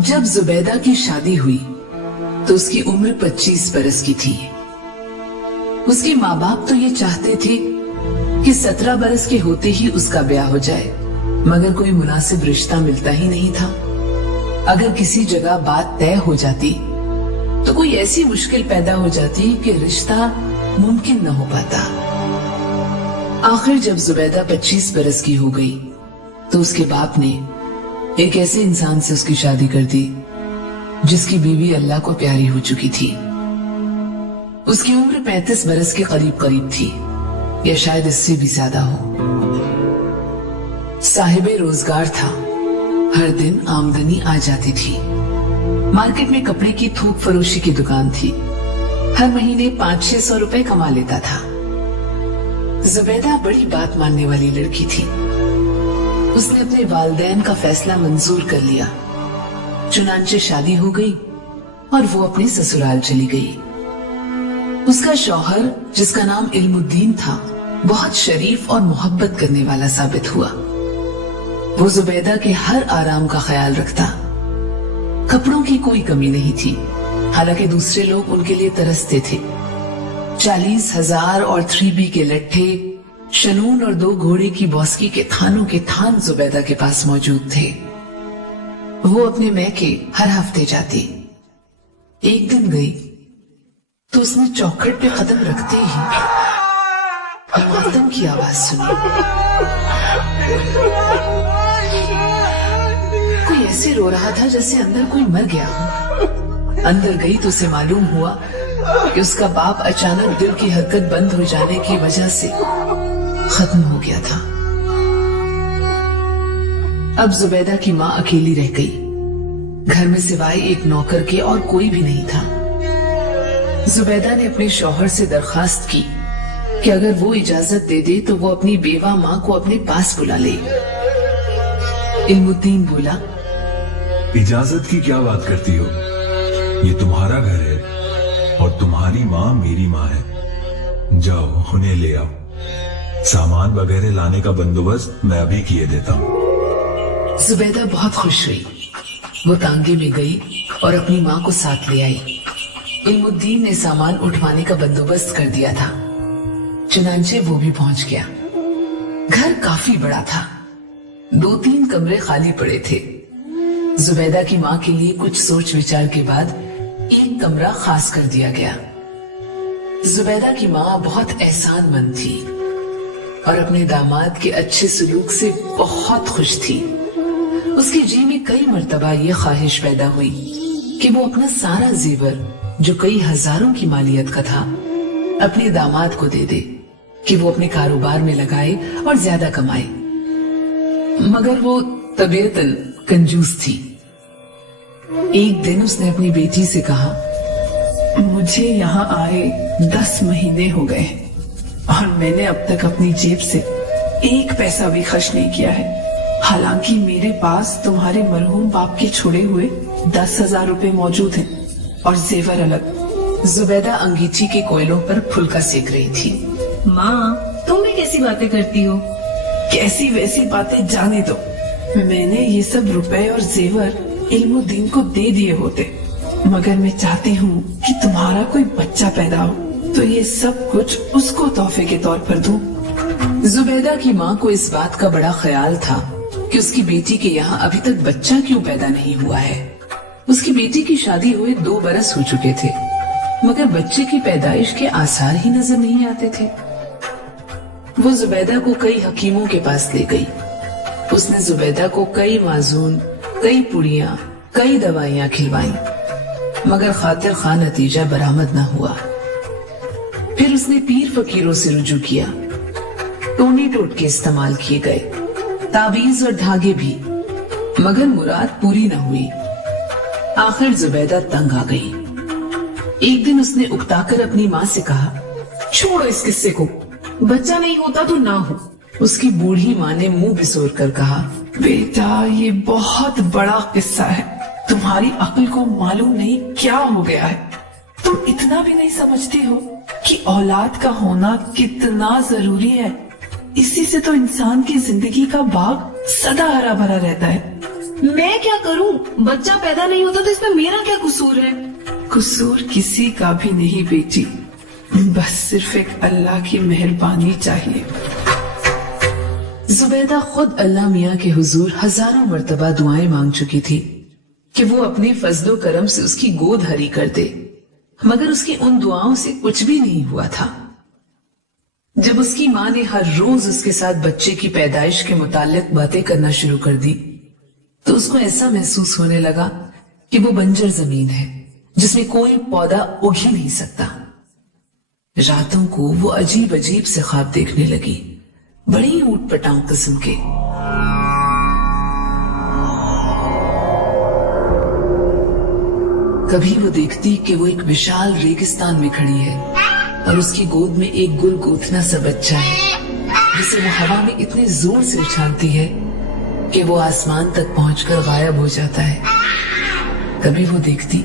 जब जुबैदा की शादी हुई तो उसकी उम्र 25 बरस की थी। उसके माँ बाप तो ये चाहते थे कि 17 बरस के होते ही उसका ब्याह हो जाए, मगर कोई मुनासिब रिश्ता मिलता ही नहीं था। अगर किसी जगह बात तय हो जाती तो कोई ऐसी मुश्किल पैदा हो जाती कि रिश्ता मुमकिन न हो पाता। आखिर जब जुबैदा 25 बरस की हो गई तो उसके बाप ने एक ऐसे इंसान से उसकी शादी कर दी जिसकी बीवी अल्लाह को प्यारी हो चुकी थी। उसकी उम्र 35 बरस के करीब थी, या शायद इससे भी ज्यादा हो। साहिबे रोजगार था, हर दिन आमदनी आ जाती थी। मार्केट में कपड़े की थोक फरोशी की दुकान थी, हर महीने 500-600 रुपए कमा लेता था। जुबैदा बड़ी बात मानने वाली लड़की थी। उसने अपने वालिदैन का फैसला मंजूर कर लिया, चुनांचे शादी हो गई और वो अपने ससुराल चली गई। उसका शौहर, जिसका नाम इल्मुद्दीन था, बहुत शरीफ और मोहब्बत करने वाला साबित हुआ। वो जुबैदा के हर आराम का ख्याल रखता। कपड़ों की कोई कमी नहीं थी, हालांकि दूसरे लोग उनके लिए तरसते थे। 40,000 और 3B के लट्ठे, शनून और 2 घोड़े की बॉस्की के थानों के थान जुबैदा के पास मौजूद थे। वो अपने मैके हर हफ्ते जाती। एक दिन गई तो उसने चौखट पे कदम रखते ही मातम की आवाज सुनी। कोई ऐसे रो रहा था जैसे अंदर कोई मर गया हो। अंदर गई तो उसे मालूम हुआ कि उसका बाप अचानक दिल की हरकत बंद हो जाने की वजह से खत्म हो गया था। अब जुबैदा की माँ अकेली रह गई। घर में सिवाय एक नौकर के और कोई भी नहीं था। जुबैदा ने अपने शौहर से दरखास्त की कि अगर वो इजाजत दे दे तो वो अपनी बेवा माँ को अपने पास बुला ले। इल्मुद्दीन बोला, इजाजत की क्या बात करती हो? ये तुम्हारा घर है और तुम्हारी माँ मेरी माँ है। जाओ उन्हें ले आओ। सामान वगैरह लाने का बंदोबस्त मैं अभी किए देता हूँ। जुबैदा बहुत खुश हुई। वो तांगे में गई और अपनी माँ को साथ ले आई। इल्मुद्दीन ने सामान उठवाने का बंदोबस्त कर दिया था, चुनांचे वो भी पहुंच गया। घर काफी बड़ा था, 2-3 कमरे खाली पड़े थे। जुबैदा की माँ के लिए कुछ सोच विचार के बाद एक कमरा खास कर दिया गया। जुबैदा की माँ बहुत एहसानमंद थी और अपने दामाद के अच्छे सलूक से बहुत खुश थी। उसके जी में कई मर्तबा ये ख्वाहिश पैदा हुई कि वो अपना सारा जेवर, जो कई हजारों की मालियत का था, अपने दामाद को दे दे कि वो अपने कारोबार में लगाए और ज्यादा कमाए। मगर वो तबीयतन कंजूस थी। एक दिन उसने अपनी बेटी से कहा, मुझे यहाँ आए 10 महीने हो गए और मैंने अब तक अपनी जेब से 1 पैसा भी खर्च नहीं किया है। हालांकि मेरे पास तुम्हारे मरहूम बाप के छोड़े हुए 10,000 रुपए मौजूद हैं और जेवर अलग। जुबैदा अंगीठी के कोयलों पर फुल्का सेक रही थी। माँ, तुम भी कैसी बातें करती हो? कैसी वैसी बातें जाने दो। मैंने ये सब रुपए और जेवर इल्मुद्दीन को दे दिए होते, मगर मैं चाहती हूँ कि तुम्हारा कोई बच्चा पैदा हो तो ये सब कुछ उसको तोहफे के तौर पर दूं। जुबैदा की माँ को इस बात का बड़ा ख्याल था कि उसकी बेटी के यहाँ अभी तक बच्चा क्यों पैदा नहीं हुआ है। उसकी बेटी की शादी हुए 2 बरस हो चुके थे, मगर बच्चे की पैदाइश के आसार ही नजर नहीं आते थे। वो जुबैदा को कई हकीमों के पास ले गई। उसने जुबैदा को कई माजून, कई पुड़ियां, कई दवाइयां खिलवाई, मगर खातिर खा नतीजा बरामद न हुआ। फिर उसने पीर फकीरों से रुजू किया। टोने टोटके इस्तेमाल किए गए, तावीज और धागे भी, मगर मुराद पूरी न हुई। आखिर जुबैदा तंग आ गई। एक दिन उसने उकताकर अपनी माँ से कहा, छोड़ो इस किस्से को, बच्चा नहीं होता तो ना हो। उसकी बूढ़ी माँ ने मुंह बिसोर कर कहा, बेटा ये बहुत बड़ा किस्सा है। तुम्हारी अक्ल को मालूम नहीं क्या हो गया है। तुम इतना भी नहीं समझती हो कि औलाद का होना कितना जरूरी है। इसी से तो इंसान की जिंदगी का बाग सदा हरा भरा रहता है। मैं क्या करूं? बच्चा पैदा नहीं होता तो इसमें मेरा क्या कसूर है? कसूर किसी का भी नहीं बेटी, बस सिर्फ एक अल्लाह की मेहरबानी चाहिए। जुबैदा खुद अल्लाह मियाँ के हुजूर हजारों मर्तबा दुआएं मांग चुकी थी कि वो अपने फजलो करम से उसकी गोद हरी कर दे, मगर उसकी उन दुआओं से कुछ भी नहीं हुआ था। जब उसकी माँ ने हर रोज उसके साथ बच्चे की पैदाइश के मुताल्लिक बातें करना शुरू कर दी, तो उसको ऐसा महसूस होने लगा कि वो बंजर जमीन है जिसमें कोई पौधा उग ही नहीं सकता। रातों को वो अजीब अजीब से ख्वाब देखने लगी, बड़ी ऊट पटांग किस्म के। कभी वो देखती कि वो एक विशाल रेगिस्तान में खड़ी है और उसकी गोद में एक गुल गोथना सा बच्चा है जिसे वो हवा में इतने जोर से उछालती है कि वो आसमान तक पहुंचकर गायब हो जाता है। कभी वो देखती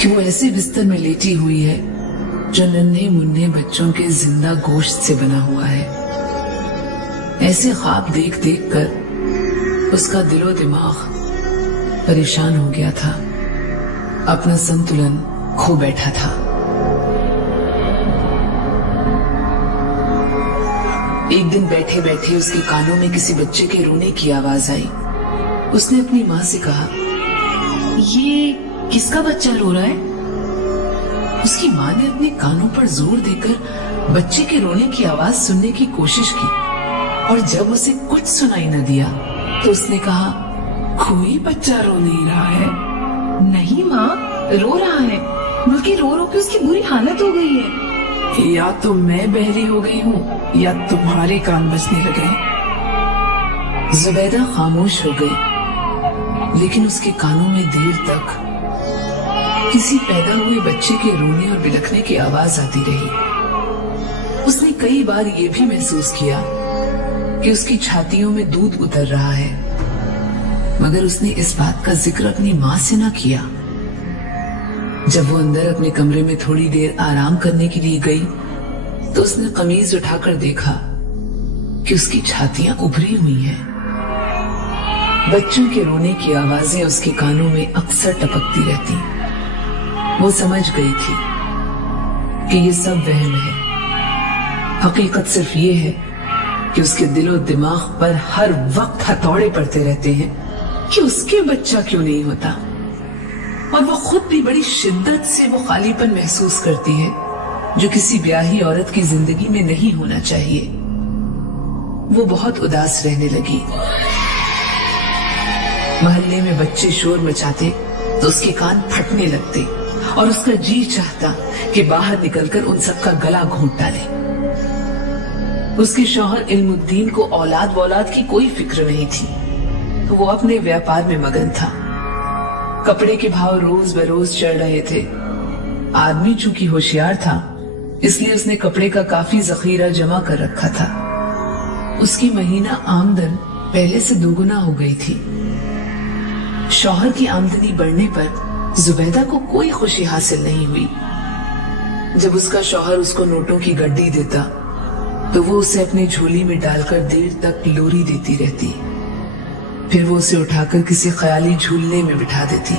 कि वो ऐसे बिस्तर में लेटी हुई है जो नन्हे मुन्ने बच्चों के जिंदा गोश्त से बना हुआ है। ऐसे ख्वाब देख देख कर उसका दिलो दिमाग परेशान हो गया था, अपना संतुलन खो बैठा था। एक दिन बैठे बैठे उसके कानों में किसी बच्चे के रोने की आवाज आई। उसने अपनी माँ से कहा, ये किसका बच्चा रो रहा है? उसकी माँ ने अपने कानों पर जोर देकर बच्चे के रोने की आवाज सुनने की कोशिश की और जब उसे कुछ सुनाई न दिया तो उसने कहा, कोई बच्चा रो नहीं रहा है। नहीं माँ, रो रहा है, बल्कि रो रो के उसकी बुरी हालत हो गई है। या तो मैं बहरी हो गई हूँ या तुम्हारे कान बजने लगे। जुबैदा खामोश हो गई, लेकिन उसके कानों में देर तक किसी पैदा हुए बच्चे के रोने और बिलखने की आवाज आती रही। उसने कई बार ये भी महसूस किया कि उसकी छातियों में दूध उतर रहा है, मगर उसने इस बात का जिक्र अपनी माँ से न किया। जब वो अंदर अपने कमरे में थोड़ी देर आराम करने के लिए गई तो उसने कमीज उठाकर देखा कि उसकी छातियां उभरी हुई हैं। बच्चों के रोने की आवाजें उसके कानों में अक्सर टपकती रहती। वो समझ गई थी कि ये सब वहम है। हकीकत सिर्फ ये है कि उसके दिलो दिमाग पर हर वक्त हथौड़े पड़ते रहते हैं कि उसके बच्चा क्यों नहीं होता, और वो खुद भी बड़ी शिद्दत से वो खालीपन महसूस करती है जो किसी ब्याही औरत की जिंदगी में नहीं होना चाहिए। वो बहुत उदास रहने लगी। मोहल्ले में बच्चे शोर मचाते तो उसके कान फटने लगते और उसका जी चाहता कि बाहर निकलकर उन सबका गला घोंट डाले। उसके शौहर इल्मुद्दीन को औलाद वौलाद की कोई फिक्र नहीं थी, तो वो अपने व्यापार में मगन था। कपड़े के भाव रोज बरोज चढ़ रहे थे। आदमी चूंकि होशियार था, इसलिए उसने कपड़े का काफी जखीरा जमा कर रखा था। उसकी महीना आमदन पहले से दोगुना हो गई थी। शौहर की आमदनी बढ़ने पर जुबैदा को कोई खुशी हासिल नहीं हुई। जब उसका शौहर उसको नोटों की गड्डी देता तो वो उसे अपनी झोली में डालकर देर तक लोरी देती रहती, फिर वो उसे उठाकर किसी ख्याली झूलने में बिठा देती।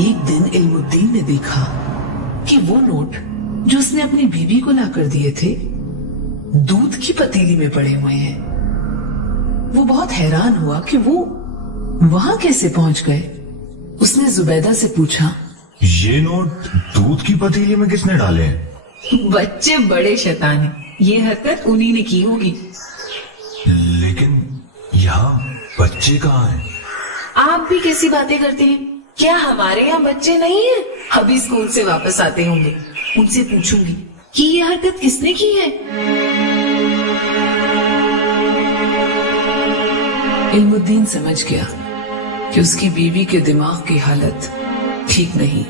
एक दिन इल्मुद्दीन ने देखा कि वो नोट जो उसने अपनी बीवी को लाकर दिए थे दूध की पतीली में पड़े हुए हैं। वो बहुत हैरान हुआ कि वो वहां कैसे पहुंच गए। उसने जुबैदा से पूछा, ये नोट दूध की पतीली में किसने डाले हैं? बच्चे बड़े शैतान हैं, ये हरकत उन्हीं ने की होगी। लेकिन यहाँ बच्चे कहाँ हैं? आप भी कैसी बातें करते हैं? क्या हमारे यहाँ बच्चे नहीं हैं? अभी स्कूल से वापस आते होंगे, उनसे पूछूंगी कि ये हरकत किसने की है। इल्मुद्दीन समझ गया कि उसकी बीवी के दिमाग की हालत ठीक नहीं,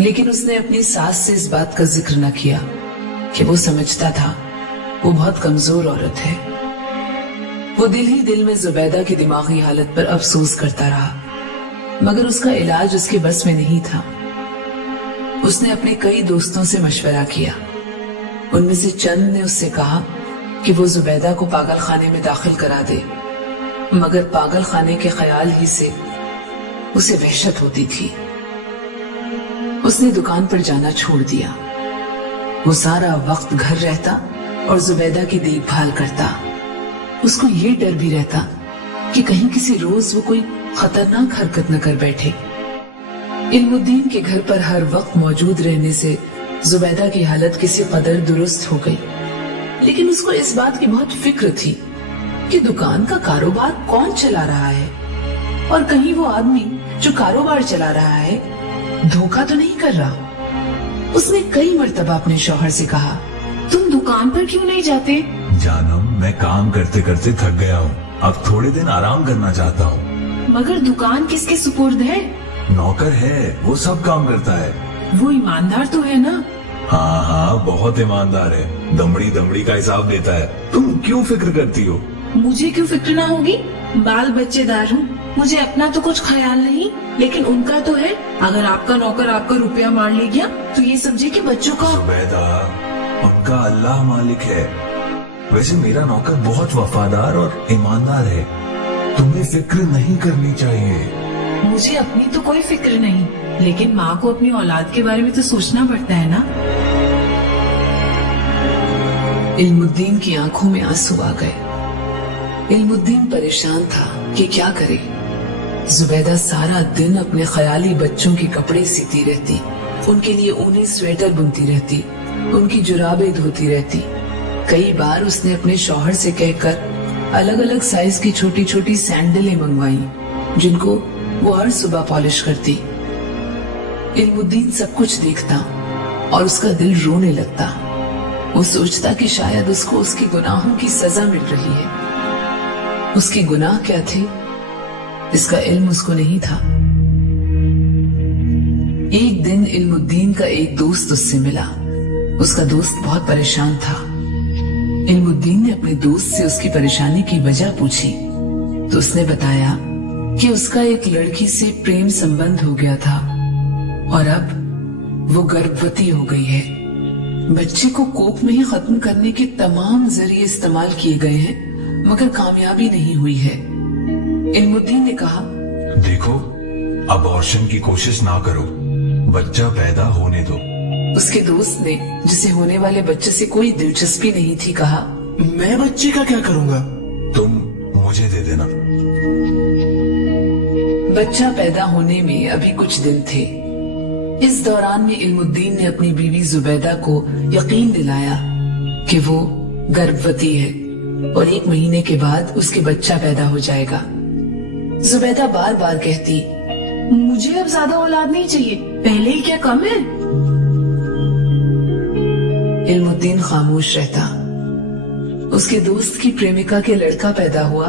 लेकिन उसने अपनी सास से इस बात का जिक्र न किया कि वो समझता था वो बहुत कमजोर औरत है। वो दिल ही दिल में जुबैदा की दिमागी हालत पर अफसोस करता रहा, मगर उसका इलाज उसके बस में नहीं था। उसने अपने कई दोस्तों से मशवरा किया। उनमें से चंद ने उससे कहा कि वो जुबैदा को पागल खाने में दाखिल करा दे, मगर पागल खाने के ख्याल ही से उसे वहशत होती थी। उसने दुकान पर जाना छोड़ दिया। वो सारा वक्त घर रहता और जुबैदा की देखभाल करता। उसको ये डर भी रहता कि कहीं किसी रोज वो कोई खतरनाक हरकत न कर बैठे। इल्मुद्दीन के घर पर हर वक्त मौजूद रहने से जुबैदा की हालत किसी कदर दुरुस्त हो गई, लेकिन उसको इस बात की बहुत फिक्र थी कि दुकान का कारोबार कौन चला रहा है और कहीं वो आदमी जो कारोबार चला रहा है धोखा तो नहीं कर रहा। उसने कई मर्तबा अपने शौहर से कहा, तुम दुकान पर क्यों नहीं जाते? जानम, मैं काम करते करते थक गया हूँ, अब थोड़े दिन आराम करना चाहता हूँ। मगर दुकान किसके सुपुर्द है? नौकर है, वो सब काम करता है। वो ईमानदार तो है ना? हाँ हाँ, बहुत ईमानदार है, दमड़ी दमड़ी का हिसाब देता है। तुम क्यों फिक्र करती हो? मुझे क्यों फिक्र ना होगी? बाल बच्चेदार हूँ, मुझे अपना तो कुछ ख्याल नहीं, लेकिन उनका तो है। अगर आपका नौकर आपका रुपया मार ले गया तो ये समझे कि बच्चों का। जुबैदा, उनका अल्लाह मालिक है। वैसे मेरा नौकर बहुत वफादार और ईमानदार है, तुम्हें फिक्र नहीं करनी चाहिए। मुझे अपनी तो कोई फिक्र नहीं, लेकिन माँ को अपनी औलाद के बारे में तो सोचना पड़ता है ना। इल्मुद्दीन की आंखों में आंसू आ गए। इल्मुद्दीन परेशान था कि क्या करे। जुबैदा सारा दिन अपने ख्याली बच्चों के कपड़े सीती रहती, उनके लिए ऊनी स्वेटर बुनती रहती, उनकी जुराबें धोती रहती। कई बार उसने अपने शौहर से कहकर अलग अलग साइज की छोटी छोटी सैंडलें मंगवाई, जिनको वो हर सुबह पॉलिश करती। इल्मुद्दीन सब कुछ देखता और उसका दिल रोने लगता। वो सोचता कि शायद उसको उसके गुनाहों की सजा मिल रही है। उसके गुनाह क्या थे, इसका इल्म उसको नहीं था। एक दिन इल्मुद्दीन का एक दोस्त उससे मिला। उसका दोस्त बहुत परेशान था। इल्मुद्दीन ने अपने दोस्त से उसकी परेशानी की वजह पूछी तो उसने बताया कि उसका एक लड़की से प्रेम संबंध हो गया था और अब वो गर्भवती हो गई है। बच्चे को कोख में ही खत्म करने के तमाम जरिए इस्तेमाल किए गए हैं, मगर कामयाबी नहीं हुई है। इल्मुद्दीन ने कहा, देखो, अबॉर्शन की कोशिश ना करो, बच्चा पैदा होने दो। उसके दोस्त ने, जिसे होने वाले बच्चे से कोई दिलचस्पी नहीं थी, कहा, मैं बच्चे का क्या करूंगा? तुम मुझे दे देना। बच्चा पैदा होने में अभी कुछ दिन थे। इस दौरान में इल्मुद्दीन ने अपनी बीवी जुबैदा को यकीन दिलाया कि वो गर्भवती है और 1 महीने के बाद उसके बच्चा पैदा हो जाएगा। जुबैदा बार बार कहती, मुझे अब ज्यादा औलाद नहीं चाहिए, पहले ही क्या कम है? इल्मुद्दीन खामोश रहता। उसके दोस्त की प्रेमिका के लड़का पैदा हुआ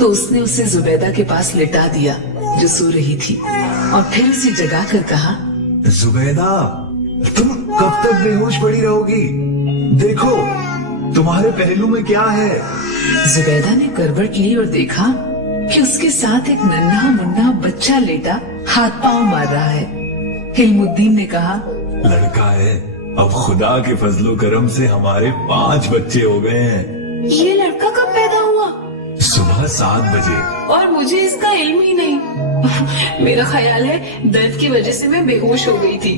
तो उसने उसे जुबैदा के पास लिटा दिया जो सो रही थी, और फिर उसे जगा कर कहा, जुबैदा, तुम कब तक बेहोश पड़ी रहोगी? देखो, तुम्हारे पहलू में क्या है? जुबैदा ने करवट ली और देखा कि उसके साथ एक नन्हा मुन्ना बच्चा लेटा हाथ पांव मार रहा है। इल्मुद्दीन ने कहा, लड़का है, अब खुदा के फजलो करम से हमारे 5 बच्चे हो गए हैं। ये लड़का कब पैदा हुआ? सुबह 7 बजे। और मुझे इसका इल्म ही नहीं। मेरा ख्याल है दर्द की वजह से मैं बेहोश हो गई थी।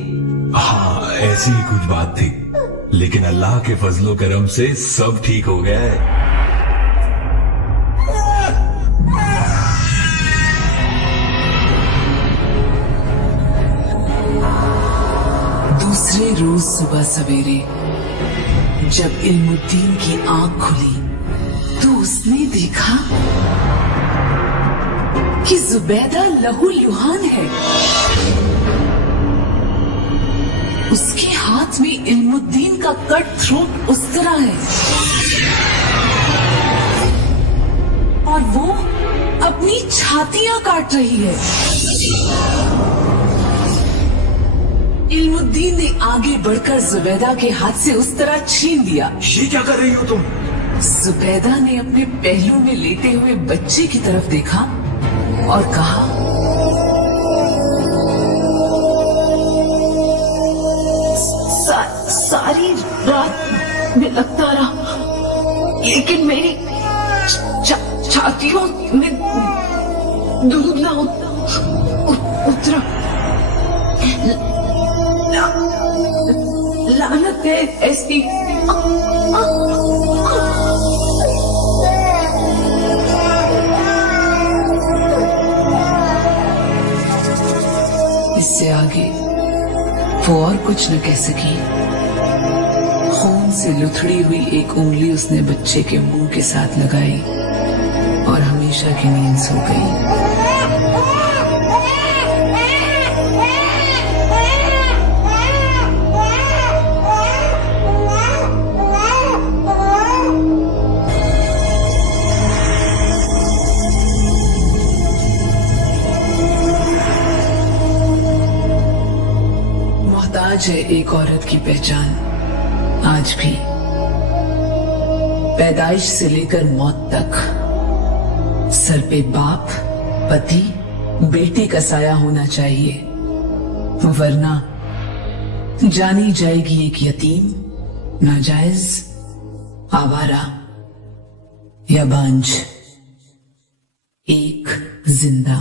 हाँ, ऐसी ही कुछ बात थी, लेकिन अल्लाह के फजलो करम से सब ठीक हो गया है। दूसरे रोज सुबह सवेरे जब इल्मुद्दीन की आंख खुली तो उसने देखा कि जुबैदा लहूलुहान है। उसके हाथ में इल्मुद्दीन का कट थ्रोट उस्तरा है और वो अपनी छातियां काट रही है। इल्मुद्दीन ने आगे बढ़कर जुबैदा के हाथ से उस तरह छीन दिया। ये क्या कर रही हो तुम? जुबैदा ने अपने पहलू में लेटे हुए बच्चे की तरफ देखा और कहा, सारी रात में लगता रहा, लेकिन मेरी छातियों में सकते हैं एसपी। इससे आगे वो और कुछ न कह सकी। खून से लुथड़ी हुई एक उंगली उसने बच्चे के मुंह के साथ लगाई और हमेशा की नींद सो गई। मोहताज है एक औरत की पहचान आज भी, पैदाइश से लेकर मौत तक। सर पे बाप, पति, बेटे का साया होना चाहिए, वरना जानी जाएगी एक यतीम, नाजायज, आवारा या बांझ, एक जिंदा